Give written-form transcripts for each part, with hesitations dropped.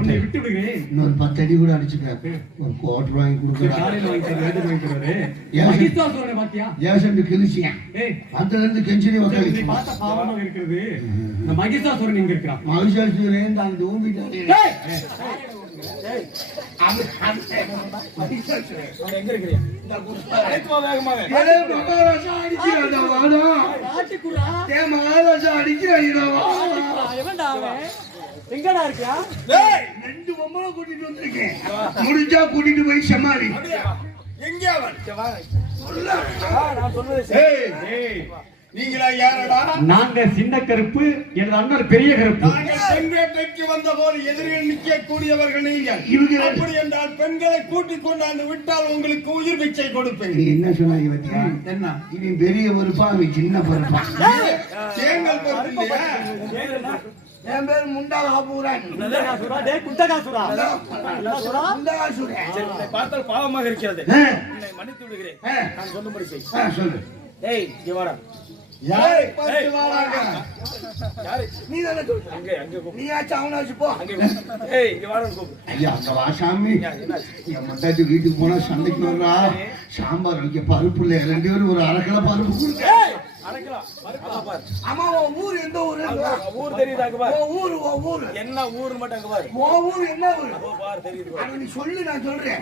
உன்னை விட்டு விடுகிறேன். இன்னொரு 10 அடி கூட அடிச்சுக்க. ஒரு கோட் வாங்கி கொடுக்குறா. காலையில வாங்கி தருவாரு. மகிஷாசுரனை பாத்தியா? ஏசண்டு கிழிச்சியா? அதுல இருந்து கெஞ்சிரி வக்காலி. நீ பார்த்த பாவமா இருக்கிறது. இந்த மகிஷாசுரன் இங்க இருக்கான். மகிஷாசுரன் தான் தூங்கிட்டானே. ஏய் அவன் எங்க இருக்கறியா? இந்த குஸ்பா அழைத்து வா வேகமாக. ஏலே மகாராஜா அடிக்கிறாடா வாடா. ஆட்டிக்குறா. டேய் மகாராஜா அடிக்கிறாடா வா. எவன்டா அவன்? எங்கடா இருக்கியா? டேய் ரெண்டு பொம்பளை கூட்டிட்டு வந்திருக்கேன். முடிஞ்சா கூட்டிட்டு போய் சமாளி. எங்க அவன்? நான் சொல்றதே ஏய் நீங்களா யாரடா? நாங்க சின்ன கருப்பு, என் அண்ணன் பெரிய கருப்பு. நாங்கள் செங்கோட்டைக்கு வந்தபோது எதிரில் நிற்கக்கூடியவர்கள் நீங்கள். அப்படி என்றால் பெண்களை கூட்டிக் கொண்டாந்து விட்டால் உங்களுக்கு உயிர் பிச்சை கொடுப்பேன். நீ என்ன சொன்னாங்க பத்தியா? என்ன? இவன் பெரிய பொறுப்பா, அவன் சின்ன பொறுப்பா? சேங்கல் பொறுப்பு இல்லையா? என் பேர் முண்டகாபுரன். குண்டகாசுரா. பார்த்தால் பாவமாக இருக்கிறது. என்னை மன்னித்து விடுகிறேன். நான் சொல்லும்படி செய். சொல்லு. ஏய் இங்க வாடா. யாரை பார்த்து வாராங்க? யாரு? நீ தானே சொல்ற. அங்க கூப்பிடு. நீ ஆச்சு அவனாச்சு போ. அங்க ஏய் இங்க வாடா கூப்பிடு. ஐயா அங்க வா சாமி. என் மட்டாச்சு வீட்டுக்கு போனா சண்டைக்கு வர்றா. சாம்பார் வைக்க பருப்பு இல்ல. 2 பேரும் ஒரு 1/2 கிலோ பருப்பு கொடுங்க. அரைக்கலாம். பருப்பு பாரு. அம்மா உன் ஊர் எந்த ஊரு? ஊர் தெரியுதா அங்க பாரு. உன் ஊர் என்ன ஊர் மட்டும் அங்க பாரு. உன் ஊர் என்ன ஊர்? அதோ பாரு தெரியுது. அத நீ சொல்லு, நான் சொல்றேன்.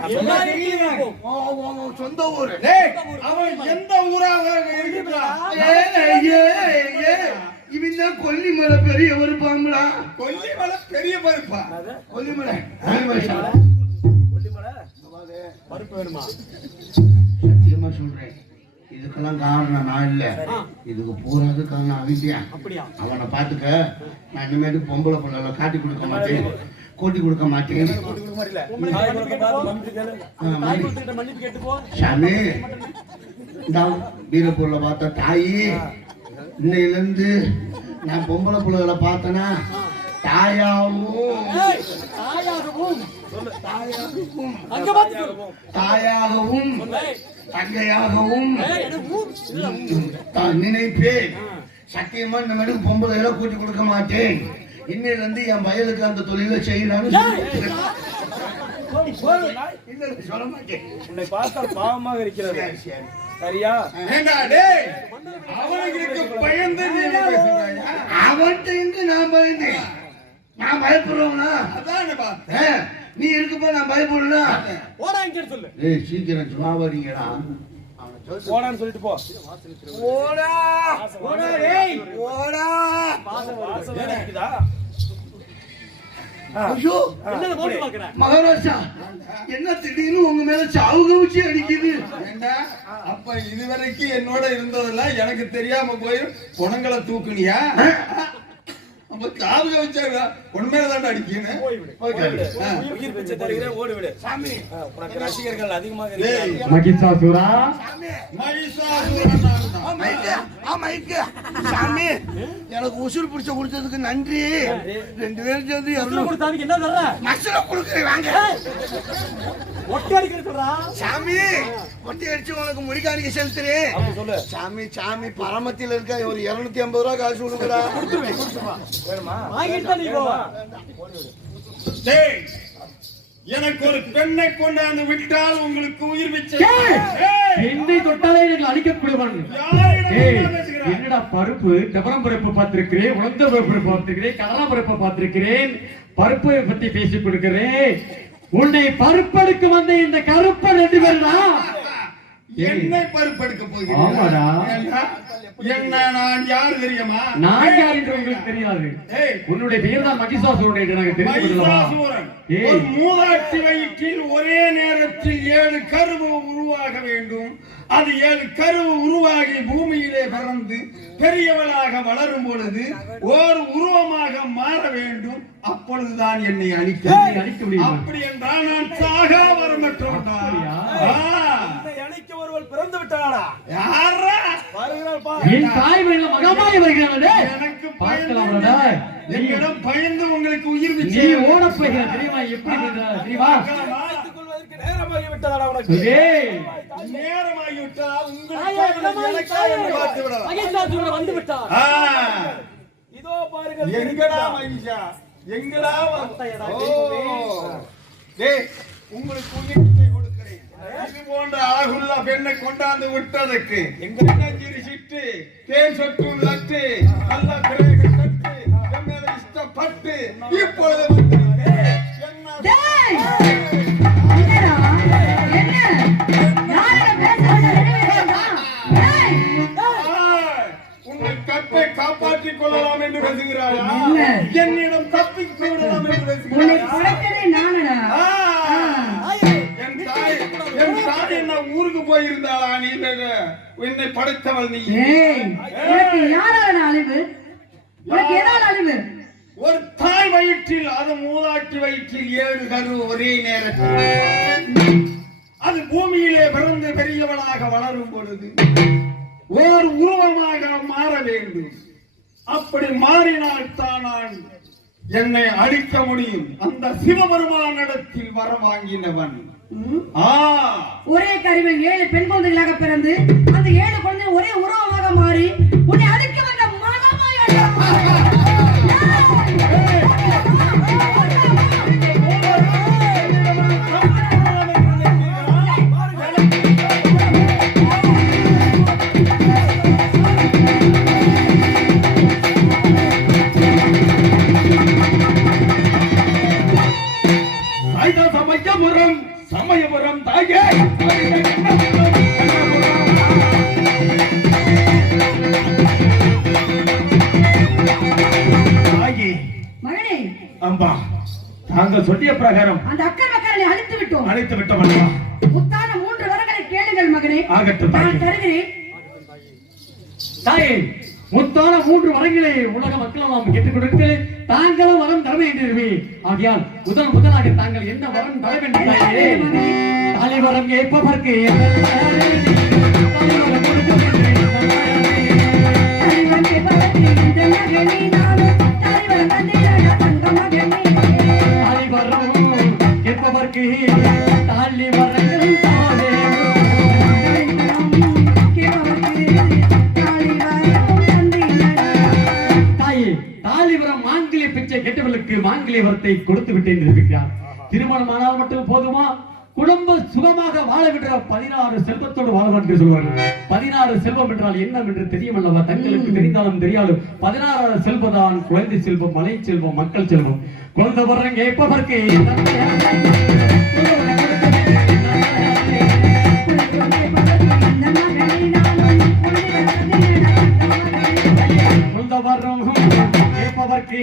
உன் சொந்த ஊரு. டேய் அவன் எந்த ஊராக இருக்கிறான்? இவன் தான் கொல்லிமலை பெரிய ஒரு பாம்புடா. கொல்லிமலை பெரிய பருப்பா? கொல்லிமலை கொல்லிமலை பருப்பு வேணுமா? சத்தியமா சொல்றேன், இதுக்கெல்லாம் காரணம் நான் இல்ல. இதுக்கு பூராது காரணம் அவிந்தியா. அவனை பாத்துக்க. நான் இனிமேட்டு பொம்பளை பிள்ளை காட்டி கொடுக்க மாட்டேன், கூட்டி கொடுக்க மாட்டேன். சாமி வீரப்பூர்ல பார்த்த தாயி, இன்னையில இருந்து நான் பொம்பளை பிள்ளைகளை பார்த்தனா தாயாகவும் தங்கையாகவும் நினைப்பேன். சத்தியமா இந்த மாதிரி பொம்பளை கூட்டி கொடுக்க மாட்டேன். இன்னையில இருந்து என் வயலுக்கு அந்த தொழிலை செய்யலான்னு சொல்ல மாட்டேன். உன்னை பார்த்தால் பாவமாக இருக்கிறது. சரியா? அவனுக்கு பயந்து அவன்கிட்ட எங்க நான் பயந்தேன்? நான் பயப்படுறவனா? அதான் நீ இருக்கப்ப நான் பயப்படுறா. சொல்லு. ஏய் சீக்கிரம் சும்மா வரீங்கடா. போடான்னு சொல்லிட்டு போ. ஓடா ஓடா ஏய் ஓடா. வாசம் இருக்குதா? ஐயோ என்ன போட்டு பாக்குற? மகாராஜா என்ன திடீர்னு உங்க மேல சாவு கவுச்சி அடிக்குது? அப்ப இதுவரைக்கும் என்னோட இருந்ததெல்லாம் எனக்கு தெரியாம போய் குணங்களை தூக்குனியா? அப்ப சாவு கவுச்சா உண்மையில அடிக்கணும். உயிர் பிச்சை தருகிறேன், ஓடி விடு. சாமி உனக்கு ரசிகர்கள் அதிகமாக இருக்கிறார்கள். மகிஷாசுரா சாமி எனக்கு உசுறு பிடிச்ச கொடுத்ததுக்கு நன்றி. 2 பேரும் சேர்ந்து என்ன தர்ற? மசல கொடுக்குறேன் வாங்க. ஒட்டி அடிக்கிற சொல்றா சாமி. ஒட்டி அடிச்சு உனக்கு முடிக்காணிக்க செலுத்துறேன். சொல்லு சாமி. சாமி பரமத்தில இருக்க ஒரு 250 ரூபாய் காசு கொடுக்குறா. எனக்கு ஒரு பெண்ணை கொண்டாந்து விட்டால் உங்களுக்கு உயிர் பிச்சை. என்னை தொட்டாலே நீங்கள் அழிக்கப்படுவான். என்னடா பருப்பு? டபரம் பருப்பு பார்த்திருக்கிறேன், உளுந்த பருப்பு பார்த்திருக்கிறேன், கடலை பருப்பு பார்த்திருக்கிறேன், பருப்பை பத்தி பேசிக் கொடுக்கிறேன். உன்னை பருப்பெடுக்க வந்த இந்த கருப்ப 2 பேர்டா. என்னை பருப்பெடுக்க போகிறேன். என்ன நான் யாரு தெரியுமா? நான் யார் என்று உங்களுக்கு தெரியாது. உன்னுடைய பெயர் தான் மகிஷாசுரன் என்று எனக்கு தெரியும். ஒரு மூதாட்டி வயிற்றில் ஒரே நேரத்தில் 7 கருவு உருவாக வேண்டும். அது 7 கருவு உருவாகி பூமியிலே பிறந்து பெரியவளாக வளரும் பொழுது ஓர் உருவமாக மாற வேண்டும். அப்பொழுதுதான் என்னை அழிக்க முடியும். அப்படி என்றால் நான் சாகா வரமற்றவன். அழைக்க ஒருவள் பிறந்து விட்டாளா? யாரா என் தாய் வழியில் மகமாயி வருகிறாளே. எனக்கு பயந்து என்னிடம் பயந்து உங்களுக்கு உயிர் நீ ஓட போகிற தெரியுமா? எப்படி தெரியுமா? நேரமாகி விட்டதாடா உனக்கு. நேரமாகி விட்டா உங்களுக்கு வந்து விட்டார். இதோ பாருங்கள். எங்கடா மகிஷா? எங்கடா டேய், உங்களுக்கு உயிர்த்தை கொடுக்கிறேன். இது போன்ற அழகுள்ள பெண்ணை கொண்டாந்து விட்டதற்கு எங்கிரி சிட்டு தேன் சொட்டும் லட்டு நல்ல கிரேக கட்டு என் மேல இஷ்டப்பட்டு இப்பொழுது வந்திருக்கிறேன். என்ன டேய்! என்னடா? என்ன? யாரோட பேசுறத ரெடியா? டேய்! உன்னை கற்பை காப்பாற்றிக் கொள்ளலாம் என்று பேசுகிறாயா? இல்ல. என்னிடம் தப்பிக் கொள்ளலாம் என்று உன்னை பேசுகிறாயா? படைத்ததே நானடா. என் தாய் என்ன ஊருக்கு போயிருந்தாளா? நீ என்னை படைத்தவள் நீ. ஏய், உனக்கு யாரால அழிவு? உனக்கு எதால அழிவு? ஒரு தாய் வயிற்றில், அது மூதாட்டி வயிற்றில் 7 கரு ஒரே நேரத்தில், அது பூமியிலே பிறந்து பெரியவளாக வளரும் பொழுது ஓர் உருவமாக மாற வேண்டும். அப்படி மாறினால் தான் நான் என்னை அழிக்க முடியும். அந்த சிவபெருமானிடத்தில் வர வாங்கினவன். ஒரே கருவில் 7 பெண் குழந்தைகளாக பிறந்து அந்த 7 குழந்தை ஒரே உருவமாக மாறி உன்னை அழிக்க வந்த சமயபுரம் தாயே மகனே, அம்பா, தாங்கள் சொல்லிய பிரகாரம் அந்த அக்கறை அழித்து விட்டோம். அழைத்து விட்டவன் முத்தான 3 வரங்களை கேளுங்கள் மகனே. ஆகட்டும் நான் தருகிறேன். தாயே, முத்தான 3 வரங்களை உலக மக்கள் நாம் கேட்டுக் கொடுத்து தாங்களும் வரம் தர வேண்டியிருவே. ஆகையால் முதலாக தாங்கள் என்ன வரம் தர வேண்டும்? தலைவரம் ஏற்பதற்கு மாங்கிலிய வரத்தை கொடுத்து விட்டேன் இருக்கிறார். திருமணமானால் மட்டும் போதுமா? குடும்ப சுகமாக வாழ விடுற 16 செல்வத்தோடு வாழ்வான் என்று சொல்வார்கள். 16 செல்வம் என்றால் என்ன என்று தெரியும் அல்லவா? தங்களுக்கு தெரிந்தாலும் தெரியாலும் 16 செல்வதான் குழந்தை செல்வம், மலை செல்வம், மக்கள் செல்வம். குழந்தை வர்றங்க எப்பதற்கு குழந்தை வர்றோம் எப்பதற்கு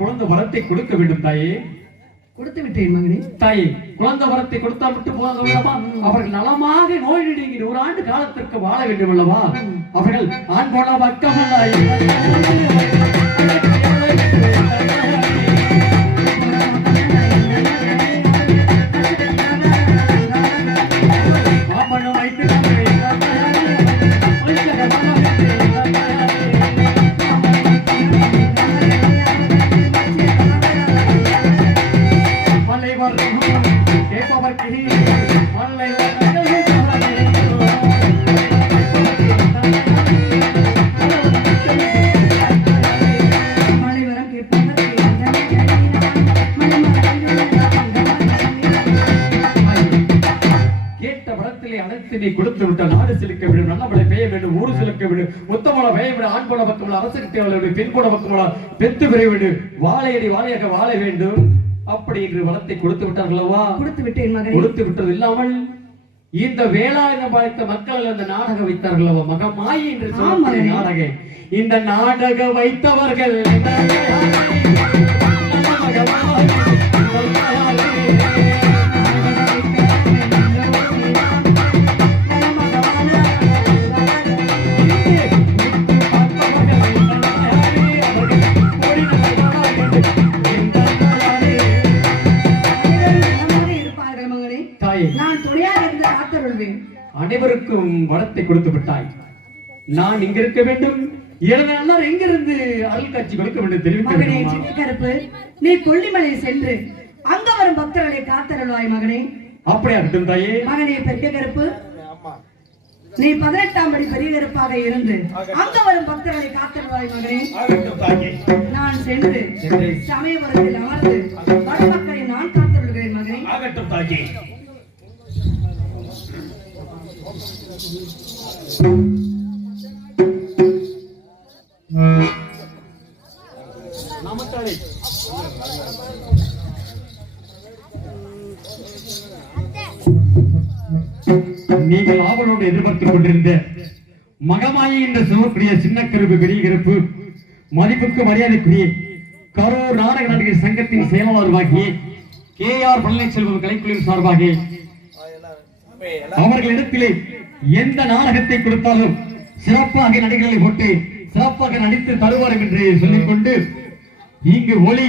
குழந்தை வரத்தை கொடுக்க வேண்டும் தாயே. கொடுத்து விட்டேன் மகனே. தாயே, குழந்தை வரத்தை கொடுத்தால் விட்டு போக வேண்டாமா? அவர்கள் நலமாக நோய் நீங்கி 100 ஆண்டு காலத்திற்கு வாழ வேண்டும் அல்லவா? அவர்கள் ஆண் போன பக்கம் கொடுத்து விட்டால் நாடு சிலுக்க வேண்டும், நல்ல மழை பெய்ய வேண்டும், ஊரு சிலுக்க வேண்டும், முத்தமலை பெய்ய வேண்டும், ஆண் போன பக்கமல அரசுக்கு தேவை, பெண் போன பக்கமல பெத்து பெற வேண்டும், வாழையடி வாழையாக வாழ வேண்டும். அப்படி என்று வளத்தை கொடுத்து விட்டார்களவா? கொடுத்து விட்டேன் மகனே. கொடுத்து விட்டது இல்லாமல் இந்த வேளாண் பார்த்த மக்கள் அந்த நாடகம் வைத்தார்களவா? மகமாயி என்று சொல்ல நாடகம். இந்த நாடகம் வைத்தவர்கள் அனைவருக்கும் வளத்தை கொடுத்து விட்டாய். நான் இங்க இருக்க வேண்டும். எல்லாரும் எங்கிருந்து அருள் காட்சி கொடுக்க வேண்டும் தெரிவிக்க மகனே. சின்னக்கருப்பு, நீ கொல்லிமலை சென்று அங்க வரும் பக்தர்களை காத்தருள்வாய் மகனே. அப்படியா இருக்கட்டும் தாயே. மகனே பெரிய கருப்பு, நீ 18ஆம் படி பெரிய கருப்பாக இருந்து அங்க வரும் பக்தர்களை காத்திருவாய் மகனே. நான் சென்று சமயபுரத்தில் அமர்ந்து வடமக்களை நான் காத்திருக்கிறேன் மகனே. ஆகட்டும் தாக்கி. நீங்கள் ஆவலோடு எதிர்பார்த்துக் கொண்டிருந்த மகமாயி என்ற சிவக்குரிய சின்ன கருப்பு பெரிய கருப்பு மதிப்புக்கு மரியாதைக்குரிய கரூர் நாடக நடிகர் சங்கத்தின் செயலாளருமாகிய KR பழனிச்செல்வம் கலைக்குழுவின் சார்பாக அவர்களிடத்திலே எந்த நாடகத்தை கொடுத்தாலும் சிறப்பாக நடிகர்களை போட்டு சிறப்பாக நடித்து தருவார்கள் என்று சொல்லிக்கொண்டு இங்கு ஒளி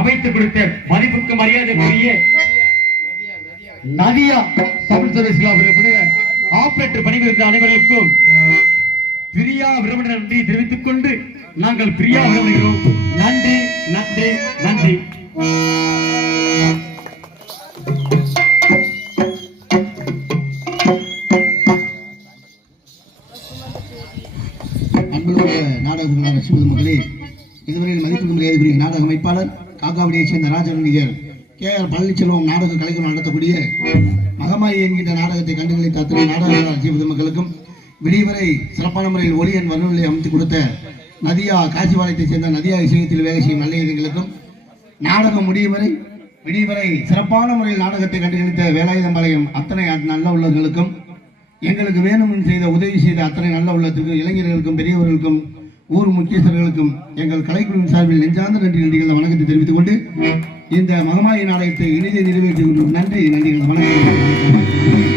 அமைத்து கொடுத்த மதிப்புக்கு மரியாதைக்குரிய நதியா தமிழ் சர்வீஸ் ஆபரேட்டர் பணிபுரிந்த அனைவருக்கும் பிரியா விரமண நன்றி தெரிவித்துக் கொண்டு நாங்கள் பிரியா விரமணிகிறோம். நன்றி நன்றி நன்றி. அன்புள்ள நாடகங்களான ரசிகர்கள் மக்களே, இதுவரையில் மதிப்புக்கு மரியாதைக்குரிய நாடக அமைப்பாளர் காக்காவடியைச் சேர்ந்த ராஜ நடிகர் KR பழனிச்செல்வம் நாடக கலைக்குழு நடத்தக்கூடிய மகமாயி என்கின்ற நாடகத்தை கண்டுகளித்த அத்தனை நாடக ஜீவித மக்களுக்கும் விடிவரை சிறப்பான முறையில் ஒளியன் வர்ணநிலை அமைத்து கொடுத்த நதியா காசிவாளையத்தைச் சேர்ந்த நதியா இசையத்தில் வேலை செய்யும் நல்ல நாடகம் விடிவரை சிறப்பான முறையில் நாடகத்தை கண்டுகளித்த வேலாயுதம்பாளையம் அத்தனை நல்ல உள்ளவர்களுக்கும் எங்களுக்கு வேணும் செய்த உதவி செய்த அத்தனை நல்ல உள்ளத்திற்கும் இளைஞர்களுக்கும் பெரியவர்களுக்கும் ஊர் முக்கியஸ்தர்களுக்கும் எங்கள் கலைக்குழுவின் சார்பில் நெஞ்சார்ந்த நன்றிகள் வணக்கத்தை தெரிவித்துக் கொண்டு இந்த மகமாயி நாடகத்தை இனிதே நிறைவேற்றி நன்றி வணக்கம்.